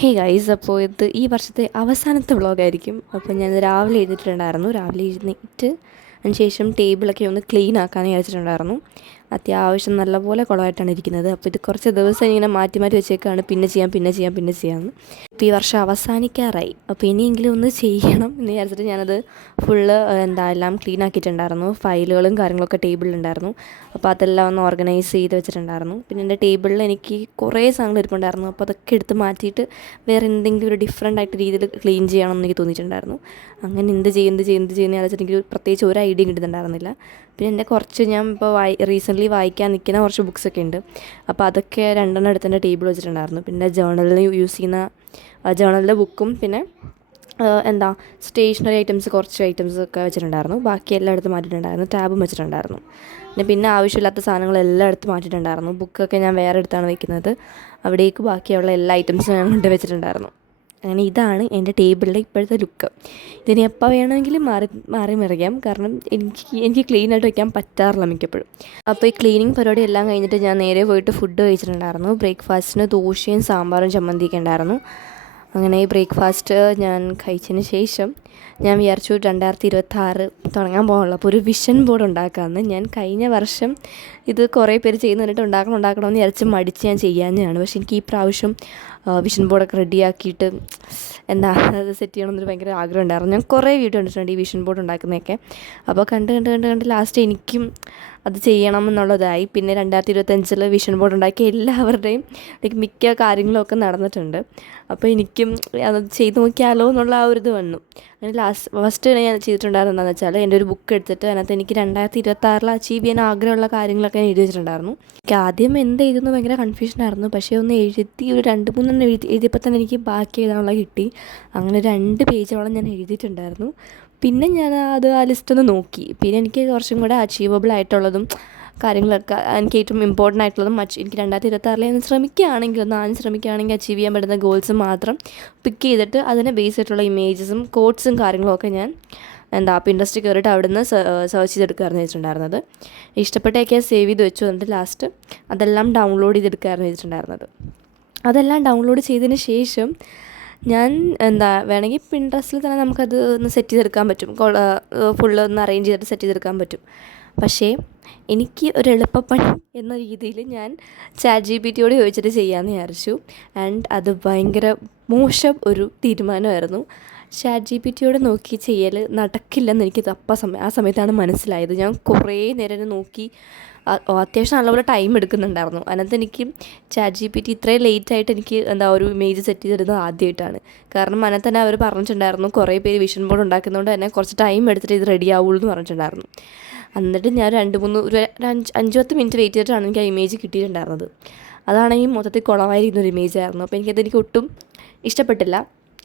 Hey guys, അപ്പോൾ ഇത് ഈ വർഷത്തെ അവസാനത്തെ വ്ളോഗായിരിക്കും. അപ്പോൾ ഞാൻ രാവിലെ എഴുന്നേറ്റിട്ടുണ്ടായിരുന്നു. രാവിലെ എഴുന്നേറ്റ് അതിന് ശേഷം ടേബിളൊക്കെ ഒന്ന് ക്ലീൻ ആക്കാൻ വിചാരിച്ചിട്ടുണ്ടായിരുന്നു. അത്യാവശ്യം നല്ലപോലെ കുളമായിട്ടാണ് ഇരിക്കുന്നത്. അപ്പോൾ ഇത് കുറച്ച് ദിവസം ഇങ്ങനെ മാറ്റി മാറ്റി വെച്ചേക്കാണ്, പിന്നെ ചെയ്യാമെന്ന്. ഇപ്പോൾ ഈ വർഷം അവസാനിക്കാറായി. അപ്പോൾ ഇനിയെങ്കിലും ഒന്ന് ചെയ്യണം എന്ന് വിചാരിച്ചിട്ട് ഞാനത് ഫുള്ള് എല്ലാം ക്ലീൻ ആക്കിയിട്ടുണ്ടായിരുന്നു. ഫയലുകളും കാര്യങ്ങളൊക്കെ ടേബിളിലുണ്ടായിരുന്നു. അപ്പോൾ അതെല്ലാം ഒന്ന് ഓർഗനൈസ് ചെയ്ത് വെച്ചിട്ടുണ്ടായിരുന്നു. പിന്നെ എൻ്റെ ടേബിളിൽ എനിക്ക് കുറേ സാധനങ്ങൾ ഇരിപ്പുണ്ടായിരുന്നു. അപ്പോൾ അതൊക്കെ എടുത്ത് മാറ്റിയിട്ട് വേറെ എന്തെങ്കിലും ഒരു ഡിഫറെൻ്റ് ആയിട്ട് രീതിയിൽ ക്ലീൻ ചെയ്യണം എന്ന് എനിക്ക് തോന്നിയിട്ടുണ്ടായിരുന്നു. അങ്ങനെ എന്ത് ചെയ്യുന്ന ആലോചിച്ചിട്ട് എനിക്ക് പ്രത്യേകിച്ച് ഒരു ഐഡിയ കിട്ടുന്നുണ്ടായിരുന്നില്ല. പിന്നെ എൻ്റെ കുറച്ച് ഞാൻ ഇപ്പോൾ റീസെൻ്റ്ലി വായിക്കാൻ നിൽക്കുന്ന കുറച്ച് ബുക്സൊക്കെ ഉണ്ട്. അപ്പോൾ അതൊക്കെ രണ്ടെണ്ണം എടുത്ത് എൻ്റെ ടേബിൾ വെച്ചിട്ടുണ്ടായിരുന്നു. പിന്നെ ജേർണലിൽ യൂസ് ചെയ്യുന്ന ജേർണലിൻ്റെ ബുക്കും പിന്നെ സ്റ്റേഷനറി കുറച്ച് ഐറ്റംസ് ഒക്കെ വെച്ചിട്ടുണ്ടായിരുന്നു. ബാക്കി എല്ലാം എടുത്ത് മാറ്റിയിട്ടുണ്ടായിരുന്നു. ടാബും വെച്ചിട്ടുണ്ടായിരുന്നു. പിന്നെ ആവശ്യമില്ലാത്ത സാധനങ്ങളെല്ലാം എടുത്ത് മാറ്റിയിട്ടുണ്ടായിരുന്നു. ബുക്കൊക്കെ ഞാൻ വേറെ എടുത്താണ് വയ്ക്കുന്നത്. അവിടേക്ക് ബാക്കിയുള്ള എല്ലാ ഐറ്റംസും ഞാൻ കൊണ്ട് വെച്ചിട്ടുണ്ടായിരുന്നു. അങ്ങനെ ഇതാണ് എൻ്റെ ടേബിളിൻ്റെ ഇപ്പോഴത്തെ ലുക്ക്. ഇതിന് എപ്പോൾ വേണമെങ്കിലും മാറി മറിയാം. കാരണം എനിക്ക് ക്ലീനായിട്ട് വയ്ക്കാൻ പറ്റാറില്ല മിക്കപ്പോഴും. അപ്പോൾ ഈ ക്ലീനിങ് പരിപാടി എല്ലാം കഴിഞ്ഞിട്ട് ഞാൻ നേരെ പോയിട്ട് ഫുഡ് കഴിച്ചിട്ടുണ്ടായിരുന്നു. ബ്രേക്ക്ഫാസ്റ്റിന് ദോശയും സാമ്പാറും ചമ്മന്തിയൊക്കെ ഉണ്ടായിരുന്നു. അങ്ങനെ ഈ ബ്രേക്ക്ഫാസ്റ്റ് ഞാൻ കഴിച്ചതിന് ശേഷം ഞാൻ വിചാരിച്ചു 2026 തുടങ്ങാൻ പോകാനുള്ള അപ്പോൾ ഒരു വിഷൻ ബോർഡ് ഉണ്ടാക്കാമെന്ന്. ഞാൻ കഴിഞ്ഞ വർഷം ഇത് കുറേ പേര് ചെയ്യുന്ന കണ്ടിട്ട് ഉണ്ടാക്കണമെന്ന് വിചാരിച്ച് മടിച്ച് ഞാൻ ചെയ്യാഞ്ഞതാണ്. പക്ഷേ എനിക്ക് ഈ പ്രാവശ്യം വിഷൻ ബോർഡൊക്കെ റെഡിയാക്കിയിട്ട് അത് സെറ്റ് ചെയ്യണമെന്നൊരു ഭയങ്കര ആഗ്രഹം ഉണ്ടായിരുന്നു. ഞാൻ കുറേ വീഡിയോ കണ്ടിട്ടുണ്ട് ഈ വിഷൻ ബോർഡ് ഉണ്ടാക്കുന്നതൊക്കെ. അപ്പോൾ കണ്ട് ലാസ്റ്റ് എനിക്കും അത് ചെയ്യണം എന്നുള്ളതായി. പിന്നെ 2025 വിഷൻ ബോർഡ് ഉണ്ടാക്കിയ എല്ലാവരുടെയും മിക്ക കാര്യങ്ങളൊക്കെ നടന്നിട്ടുണ്ട്. അപ്പോൾ എനിക്കും അത് ചെയ്ത് നോക്കിയാലോ എന്നുള്ള ആ ഒരു ഇത് വന്നു. അങ്ങനെ ഫസ്റ്റ് ഞാൻ ചെയ്തിട്ടുണ്ടായിരുന്നു എന്താണെന്ന് വെച്ചാൽ എൻ്റെ ഒരു ബുക്ക് എടുത്തിട്ട് അതിനകത്ത് എനിക്ക് 2026 അച്ചീവ് ചെയ്യാൻ ആഗ്രഹമുള്ള കാര്യങ്ങളൊക്കെ ഞാൻ എഴുതി വെച്ചിട്ടുണ്ടായിരുന്നു. എനിക്ക് ആദ്യം എന്ത് എഴുതുന്നു ഭയങ്കര കൺഫ്യൂഷനായിരുന്നു. പക്ഷേ ഒന്ന് എഴുതി ഒരു 2-3 എഴുതിയപ്പോൾ തന്നെ എനിക്ക് ബാക്കി എഴുതാനുള്ള കിട്ടി. അങ്ങനെ 2 പേജോളം ഞാൻ എഴുതിയിട്ടുണ്ടായിരുന്നു. പിന്നെ ഞാൻ ആ ലിസ്റ്റൊന്ന് നോക്കി. പിന്നെ എനിക്ക് കുറച്ചും കൂടെ അച്ചീവബിൾ ആയിട്ടുള്ളതും കാര്യങ്ങളൊക്കെ എനിക്ക് ഏറ്റവും ഇമ്പോർട്ടൻ്റ് ആയിട്ടുള്ളതും എനിക്ക് 2026 ശ്രമിക്കുകയാണെങ്കിൽ അച്ചീവ് ചെയ്യാൻ പറ്റുന്ന ഗോൾസ് മാത്രം പിക്ക് ചെയ്തിട്ട് അതിനെ ബേസ് ആയിട്ടുള്ള ഇമേജസും കോട്ട്സും കാര്യങ്ങളും ഒക്കെ ഞാൻ പിൻട്രസ്റ്റിൽ കയറിയിട്ട് അവിടെ നിന്ന് സെർച്ച് ചെയ്തെടുക്കുകയായിരുന്നു വെച്ചിട്ടുണ്ടായിരുന്നത്. ഇഷ്ടപ്പെട്ടൊക്കെ സേവ് ചെയ്ത് വെച്ചു. എന്നിട്ട് ലാസ്റ്റ് അതെല്ലാം ഡൗൺലോഡ് ചെയ്തെടുക്കുകയായിരുന്നു വെച്ചിട്ടുണ്ടായിരുന്നത്. അതെല്ലാം ഡൗൺലോഡ് ചെയ്തതിന് ശേഷം ഞാൻ വേണമെങ്കിൽ പിൻട്രസ്റ്റിൽ തന്നെ നമുക്കത് ഒന്ന് സെറ്റ് ചെയ്തെടുക്കാൻ പറ്റും. ഫുള്ള് ഒന്ന് അറേഞ്ച് ചെയ്തിട്ട് സെറ്റ് ചെയ്തെടുക്കാൻ പറ്റും. പക്ഷേ എനിക്ക് ഒരു എളുപ്പപ്പണി എന്ന രീതിയിൽ ഞാൻ ChatGPT ചോദിച്ചിട്ട് ചെയ്യാമെന്ന് വിചാരിച്ചു. അത് ഭയങ്കര മോശം ഒരു തീരുമാനമായിരുന്നു. ChatGPT നോക്കി ചെയ്യൽ നടക്കില്ലെന്ന് എനിക്ക് ആ സമയത്താണ് മനസ്സിലായത്. ഞാൻ കുറേ നേരം നോക്കി. അത്യാവശ്യം നല്ലപോലെ ടൈം എടുക്കുന്നുണ്ടായിരുന്നു. അതിനകത്ത് എനിക്ക് ChatGPT ഇത്രയും ലേറ്റായിട്ട് എനിക്ക് ഒരു ഇമേജ് സെറ്റ് ചെയ്തിരുന്നത് ആദ്യമായിട്ടാണ്. കാരണം അതിനകത്ത് തന്നെ അവർ പറഞ്ഞിട്ടുണ്ടായിരുന്നു കുറേ പേര് വിഷൻ ബോർഡ് ഉണ്ടാക്കുന്നതുകൊണ്ട് തന്നെ കുറച്ച് ടൈം എടുത്തിട്ട് ഇത് റെഡി ആവുള്ളൂ എന്ന് പറഞ്ഞിട്ടുണ്ടായിരുന്നു. എന്നിട്ട് ഞാൻ 5-10 മിനിറ്റ് വെയിറ്റ് ചെയ്തിട്ടാണ് എനിക്ക് ആ ഇമേജ് കിട്ടിയിട്ടുണ്ടായിരുന്നത്. അതാണെങ്കിൽ മൊത്തത്തിൽ കുളമായിരിക്കുന്ന ഒരു ഇമേജ് ആയിരുന്നു. അപ്പോൾ എനിക്ക് ഒട്ടും ഇഷ്ടപ്പെട്ടില്ല.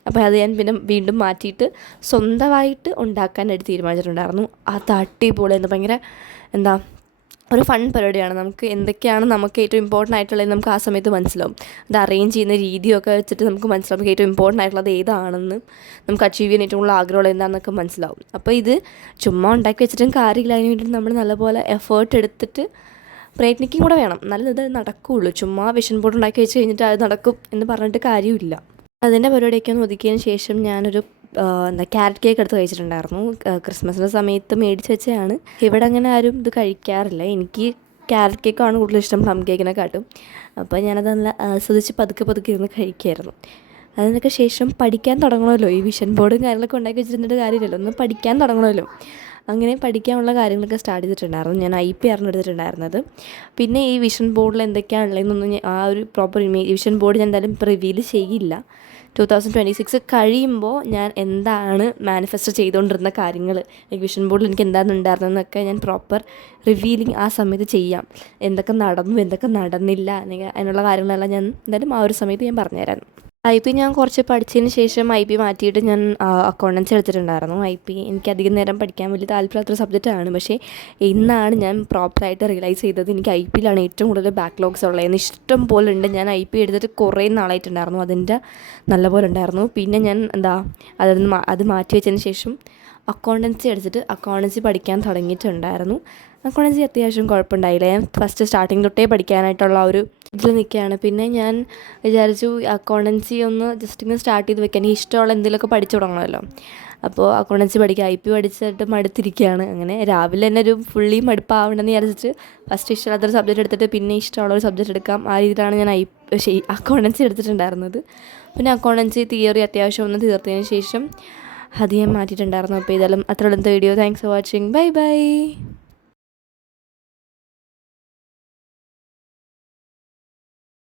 അപ്പോൾ അത് ഞാൻ പിന്നെ വീണ്ടും മാറ്റിയിട്ട് സ്വന്തമായിട്ട് ഉണ്ടാക്കാനായിട്ട് തീരുമാനിച്ചിട്ടുണ്ടായിരുന്നു. അത് അടിപൊളിയായിരുന്നു. ഭയങ്കര ഒരു ഫൺ പരിപാടിയാണ്. നമുക്ക് എന്തൊക്കെയാണ് നമുക്ക് ഏറ്റവും ഇമ്പോർട്ടൻ്റ് ആയിട്ടുള്ളത് നമുക്ക് ആ സമയത്ത് മനസ്സിലാവും. അത് അറേഞ്ച് ചെയ്യുന്ന രീതിയൊക്കെ വെച്ചിട്ട് നമുക്ക് മനസ്സിലാവും നമുക്ക് ഏറ്റവും ഇമ്പോർട്ടൻ്റ് ആയിട്ടുള്ളത് ഏതാണെന്ന്, നമുക്ക് അച്ചീവ് ചെയ്യാൻ ഏറ്റവും കൂടുതൽ ആഗ്രഹമുള്ള എന്താണെന്നൊക്കെ മനസ്സിലാവും. അപ്പോൾ ഇത് ചുമ്മാ ഉണ്ടാക്കി വെച്ചിട്ടും കാര്യമില്ല. അതിന് വേണ്ടിയിട്ട് നമ്മൾ നല്ലപോലെ എഫേർട്ട് എടുത്തിട്ട് പ്രയത്നിക്കും കൂടെ വേണം. നല്ലത് നടക്കുകയുള്ളൂ. ചുമ്മാ വിഷൻ ബോർഡ് ഉണ്ടാക്കി വെച്ച് കഴിഞ്ഞിട്ട് അത് നടക്കും എന്ന് പറഞ്ഞിട്ട് കാര്യമില്ല. അതിൻ്റെ പരിപാടിയൊക്കെ ഒന്ന് ഒതുക്കിയതിന് ശേഷം ഞാനൊരു ക്യാരറ്റ് കേക്ക് എടുത്ത് കഴിച്ചിട്ടുണ്ടായിരുന്നു. ക്രിസ്മസിൻ്റെ സമയത്ത് മേടിച്ച് വെച്ചതാണ്. ഇവിടെ അങ്ങനെ ആരും ഇത് കഴിക്കാറില്ല. എനിക്ക് ക്യാരറ്റ് കേക്കാണ് കൂടുതൽ ഇഷ്ടം പ്ലം കേക്കിനെക്കാട്ടും. അപ്പോൾ ഞാനത് നല്ല ആസ്വദിച്ച് പതുക്കെ ഇരുന്ന് കഴിക്കുമായിരുന്നു. അതിനൊക്കെ ശേഷം പഠിക്കാൻ തുടങ്ങണമല്ലോ. ഈ വിഷൻ ബോർഡും കാര്യങ്ങളൊക്കെ ഉണ്ടാക്കി വെച്ചിരുന്നിട്ട് കാര്യമില്ലല്ലോ, ഒന്ന് പഠിക്കാൻ തുടങ്ങണമല്ലോ. അങ്ങനെ പഠിക്കാനുള്ള കാര്യങ്ങളൊക്കെ സ്റ്റാർട്ട് ചെയ്തിട്ടുണ്ടായിരുന്നു. ഞാൻ IP ആയിരുന്നു എടുത്തിട്ടുണ്ടായിരുന്നത്. പിന്നെ ഈ വിഷൻ ബോർഡിൽ എന്തൊക്കെയാണുള്ളതെന്നൊന്നും ആ ഒരു പ്രോപ്പർ വിഷൻ ബോർഡ് ഞാൻ എന്തായാലും റിവീൽ ചെയ്യില്ല. 2026 കഴിയുമ്പോൾ ഞാൻ എന്താണ് മാനിഫെസ്റ്റ് ചെയ്തുകൊണ്ടിരുന്ന കാര്യങ്ങൾ, വിഷൻ ബോർഡിൽ എനിക്ക് എന്താണ് ഉണ്ടായിരുന്നതെന്നൊക്കെ ഞാൻ പ്രോപ്പർ റിവീലിംഗ് ആ സമയത്ത് ചെയ്യാം. എന്തൊക്കെ നടന്നു, എന്തൊക്കെ നടന്നില്ല, അല്ലെങ്കിൽ അതിനുള്ള കാര്യങ്ങളെല്ലാം ഞാൻ എന്തായാലും ആ ഒരു സമയത്ത് ഞാൻ പറഞ്ഞുതരാം. IP ഞാൻ കുറച്ച് പഠിച്ചതിന് ശേഷം IP മാറ്റിയിട്ട് ഞാൻ അക്കൗണ്ടൻസി എടുത്തിട്ടുണ്ടായിരുന്നു. IP എനിക്ക് അധികം നേരം പഠിക്കാൻ വലിയ താല്പര്യമുള്ള സബ്ജക്റ്റാണ്. പക്ഷേ ഇന്നാണ് ഞാൻ പ്രോപ്പറായിട്ട് റിയലൈസ് ചെയ്തത് എനിക്ക് IPയിലാണ് ഏറ്റവും കൂടുതൽ ബാക്ക്ലോഗ്സ് ഉള്ളതെന്ന്. ഇഷ്ടം പോലെ ഉണ്ട്. ഞാൻ IP എടുത്തിട്ട് കുറേ നാളായിട്ടുണ്ടായിരുന്നു. അതിൻ്റെ നല്ലപോലെ ഉണ്ടായിരുന്നു. പിന്നെ ഞാൻ അത് മാറ്റി വെച്ചതിന് ശേഷം അക്കൗണ്ടൻസി എടുത്തിട്ട് അക്കൗണ്ടൻസി പഠിക്കാൻ തുടങ്ങിയിട്ടുണ്ടായിരുന്നു. അക്കൗണ്ടൻസി അത്യാവശ്യം കുഴപ്പമുണ്ടായില്ല. ഞാൻ ഫസ്റ്റ് സ്റ്റാർട്ടിങ് തൊട്ടേ പഠിക്കാനായിട്ടുള്ള ഒരു ഇതിൽ നിൽക്കുകയാണ്. പിന്നെ ഞാൻ വിചാരിച്ചു അക്കൗണ്ടൻസി ഒന്ന് ജസ്റ്റ് ഇങ്ങനെ സ്റ്റാർട്ട് ചെയ്ത് വെക്കാൻ. എനിക്ക് ഇഷ്ടമുള്ള എന്തെങ്കിലുമൊക്കെ പഠിച്ചു തുടങ്ങണമല്ലോ. അപ്പോൾ അക്കൗണ്ടൻസി പഠിക്കുക. IP പഠിച്ചിട്ട് മടുത്തിരിക്കുകയാണ്. അങ്ങനെ രാവിലെ തന്നെ ഒരു ഫുള്ളി മടുപ്പാവണമെന്ന് വിചാരിച്ചിട്ട് ഫസ്റ്റ് ഇഷ്ടമില്ലാത്തൊരു സബ്ജക്റ്റ് എടുത്തിട്ട് പിന്നെ ഇഷ്ടമുള്ളൊരു സബ്ജക്റ്റ് എടുക്കാം, ആ രീതിയിലാണ് ഞാൻ അക്കൗണ്ടൻസി എടുത്തിട്ടുണ്ടായിരുന്നത്. പിന്നെ അക്കൗണ്ടൻസി തിയറി അത്യാവശ്യം ഒന്ന് തീർത്തതിന് ശേഷം അത് ഞാൻ മാറ്റിയിട്ടുണ്ടായിരുന്നു. അപ്പോൾ ഇതെല്ലാം അത്രയുള്ള video. Thanks for watching. Bye by.